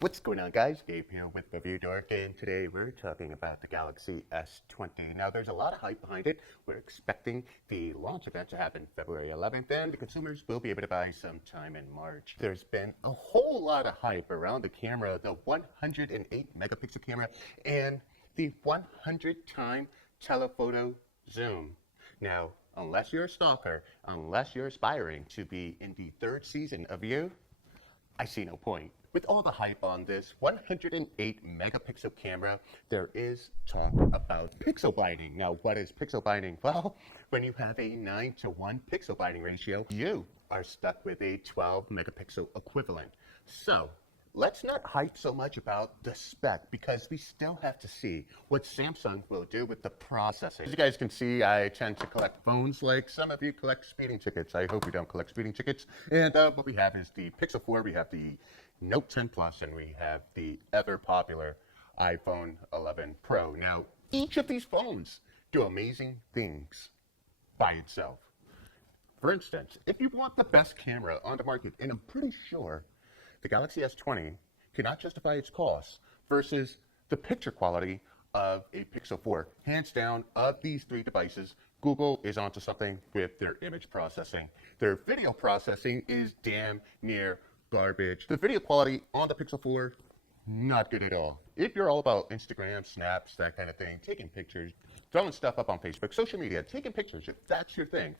What's going on, guys? Gabe here with Review Dork, and today we're talking about the Galaxy S20. Now, there's a lot of hype behind it. We're expecting the launch event to happen February 11th, and the consumers will be able to buy sometime in March. There's been a whole lot of hype around the camera, the 108 megapixel camera, and the 100-time telephoto zoom. Now, unless you're a stalker, unless you're aspiring to be in the third season of You, I see no point. With all the hype on this 108 megapixel camera, there is talk about pixel binding. Now, what is pixel binding? Well, when you have a 9:1 pixel binding ratio, you are stuck with a 12 megapixel equivalent. So, let's not hype so much about the spec because we still have to see what Samsung will do with the processing. As you guys can see, I tend to collect phones like some of you collect speeding tickets. I hope you don't collect speeding tickets. And what we have is the Pixel 4, we have the Note 10 Plus, and we have the ever popular iPhone 11 Pro. Now, each of these phones do amazing things by itself. For instance, if you want the best camera on the market, and I'm pretty sure the Galaxy S20 cannot justify its cost versus the picture quality of a Pixel 4. Hands down, of these three devices, Google is onto something with their image processing. Their video processing is damn near garbage. The video quality on the Pixel 4, not good at all. If you're all about Instagram, snaps, that kind of thing, taking pictures, throwing stuff up on Facebook, social media, taking pictures, if that's your thing,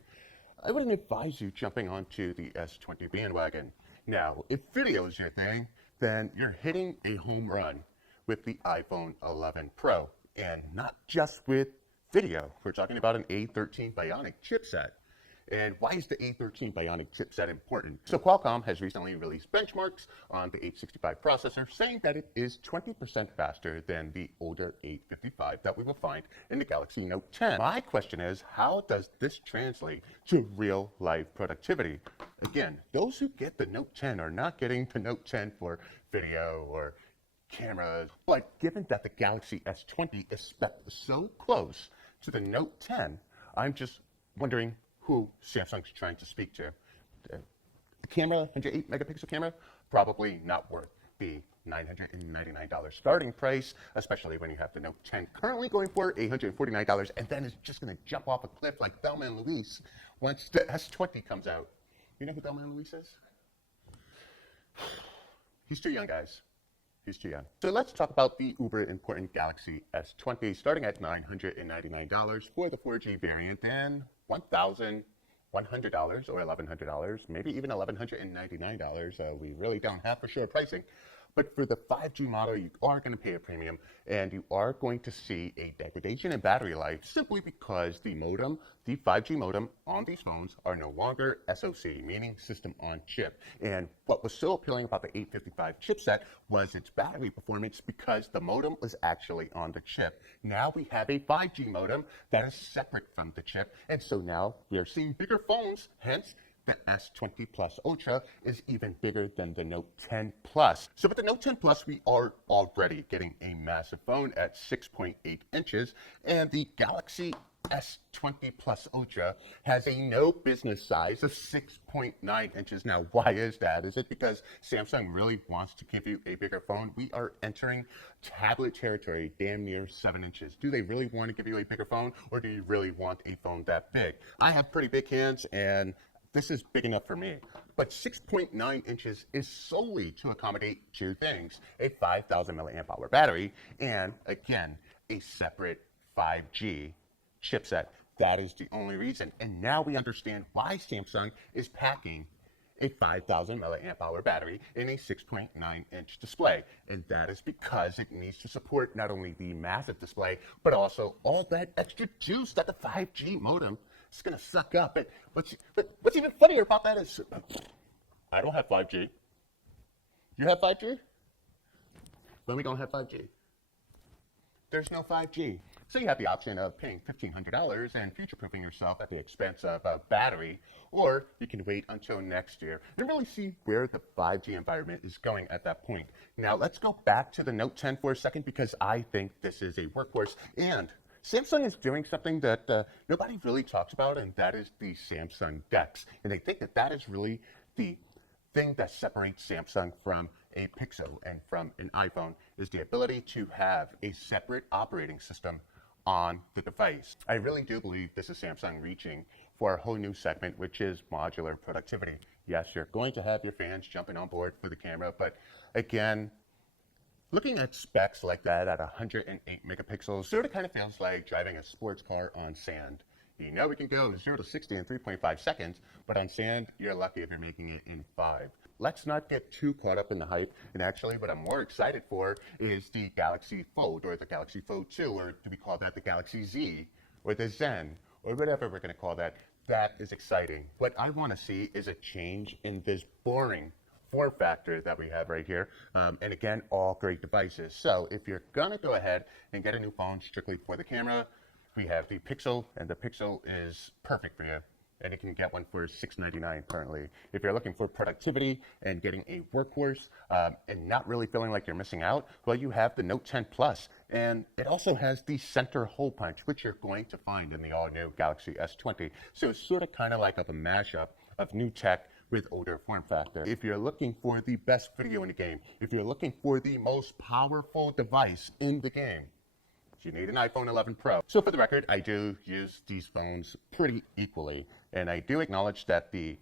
I wouldn't advise you jumping onto the S20 bandwagon. Now, if video is your thing, then you're hitting a home run with the iPhone 11 Pro. And not just with video. We're talking about an A13 Bionic chipset. And why is the A13 Bionic chipset important? So Qualcomm has recently released benchmarks on the 865 processor, saying that it is 20% faster than the older 855 that we will find in the Galaxy Note 10. My question is, how does this translate to real-life productivity? Again, those who get the Note 10 are not getting the Note 10 for video or cameras. But given that the Galaxy S20 is spec so close to the Note 10, I'm just wondering who Samsung's trying to speak to. The camera, 108 megapixel camera, probably not worth the $999 starting price, especially when you have the Note 10 currently going for $849, and then it's just going to jump off a cliff like Thelma and Louise once the S20 comes out. You know who Thelma and Louise is? He's too young, guys. He's too young. So let's talk about the uber important Galaxy S20, starting at $999 for the 4G variant and $1,100 or $1,100, maybe even $1,199. We really don't have for sure pricing. But for the 5G model, you are going to pay a premium, and you are going to see a degradation in battery life simply because the modem, the 5G modem on these phones are no longer SoC, meaning system on chip. And what was so appealing about the 855 chipset was its battery performance because the modem was actually on the chip. Now we have a 5G modem that is separate from the chip, and so now we are seeing bigger phones, hence the S20 Plus Ultra is even bigger than the Note 10 Plus. So with the Note 10 Plus, we are already getting a massive phone at 6.8 inches, and the Galaxy S20 Plus Ultra has a no business size of 6.9 inches. Now, why is that? Is it because Samsung really wants to give you a bigger phone? We are entering tablet territory, damn near 7 inches. Do they really want to give you a bigger phone, or do you really want a phone that big? I have pretty big hands, and this is big enough for me, but 6.9 inches is solely to accommodate two things: a 5,000 milliamp hour battery, and again, a separate 5G chipset. That is the only reason. And now we understand why Samsung is packing a 5,000 milliamp hour battery in a 6.9 inch display. And that is because it needs to support not only the massive display, but also all that extra juice that the 5G modem is going to suck up. But what's even funnier about that is I don't have 5G. You have 5G? When we don't have 5G? There's no 5G. So you have the option of paying $1,500 and future-proofing yourself at the expense of a battery, or you can wait until next year and really see where the 5G environment is going at that point. Now let's go back to the Note 10 for a second, because I think this is a workhorse, and Samsung is doing something that nobody really talks about, and that is the Samsung DeX. And they think that that is really the thing that separates Samsung from a Pixel and from an iPhone is the ability to have a separate operating system on the device. I really do believe this is Samsung reaching for a whole new segment, which is modular productivity. Yes, you're going to have your fans jumping on board for the camera, but again, looking at specs like that at 108 megapixels sort of kind of feels like driving a sports car on sand. You know we can go 0 to 60 in 3.5 seconds, but on sand, you're lucky if you're making it in 5. Let's not get too caught up in the hype, and actually what I'm more excited for is the Galaxy Fold, or the Galaxy Fold 2, or do we call that the Galaxy Z, or the Zen, or whatever we're going to call that. That is exciting. What I want to see is a change in this boring form factor that we have right here, and again, all great devices. So if you're going to go ahead and get a new phone strictly for the camera, we have the Pixel, and the Pixel is perfect for you. And you can get one for $699 currently. If you're looking for productivity and getting a workhorse and not really feeling like you're missing out, well, you have the Note 10 Plus. And it also has the center hole punch, which you're going to find in the all-new Galaxy S20. So it's sort of kind of like a mashup of new tech with older form factor. If you're looking for the best video in the game, if you're looking for the most powerful device in the game, you need an iPhone 11 Pro. So for the record, I do use these phones pretty equally, and I do acknowledge that the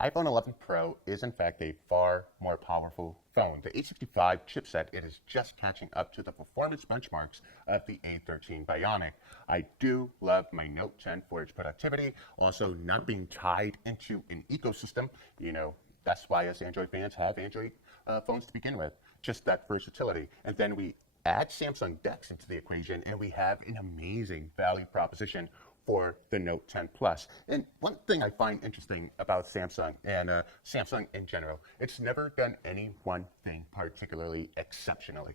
iPhone 11 Pro is in fact a far more powerful phone. The 865 chipset, it is just catching up to the performance benchmarks of the A13 Bionic. I do love my Note 10 for its productivity, also not being tied into an ecosystem. You know, that's why us Android fans have Android phones to begin with, just that versatility. And then we add Samsung DeX into the equation, and we have an amazing value proposition for the Note 10 Plus. And one thing I find interesting about Samsung, and Samsung in general, it's never done any one thing particularly exceptionally.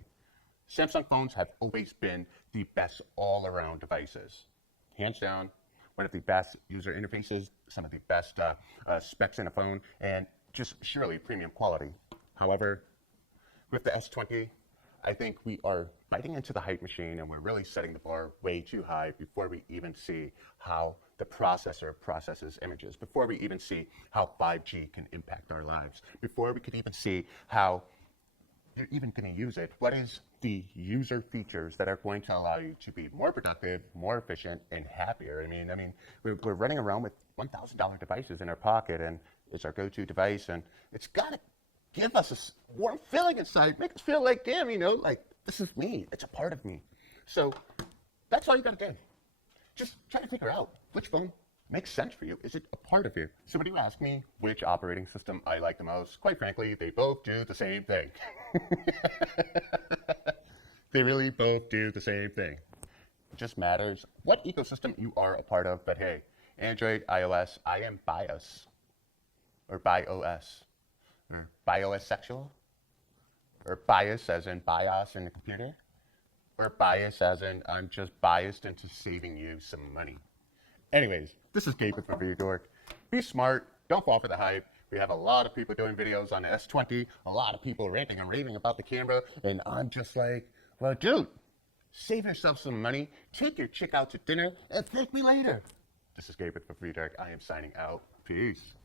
Samsung phones have always been the best all-around devices. Hands down, one of the best user interfaces, some of the best specs in a phone, and just surely premium quality. However, with the S20, I think we are biting into the hype machine, and we're really setting the bar way too high before we even see how the processor processes images, before we even see how 5G can impact our lives, before we could even see how you're even going to use it. What is the user features that are going to allow you to be more productive, more efficient, and happier? I mean, we're running around with $1,000 devices in our pocket, and it's our go-to device, and it's got to give us a warm feeling inside, make us feel like, damn, you know, like, this is me. It's a part of me. So that's all you got to do. Just try to figure out which phone makes sense for you. Is it a part of you? So when you ask me which operating system I like the most, quite frankly, they both do the same thing. They really both do the same thing. It just matters what ecosystem you are a part of. But hey, Android, iOS, I am bias, or biOS. Or biosexual, or bias as in BIOS in the computer, or bias as in I'm just biased into saving you some money. Anyways, this is Gabe with Review Dork. Be smart, don't fall for the hype. We have a lot of people doing videos on the S20, a lot of people ranting and raving about the camera, and I'm just like, well, dude, save yourself some money, take your chick out to dinner, and thank me later. This is Gabe with Review Dork. I am signing out. Peace.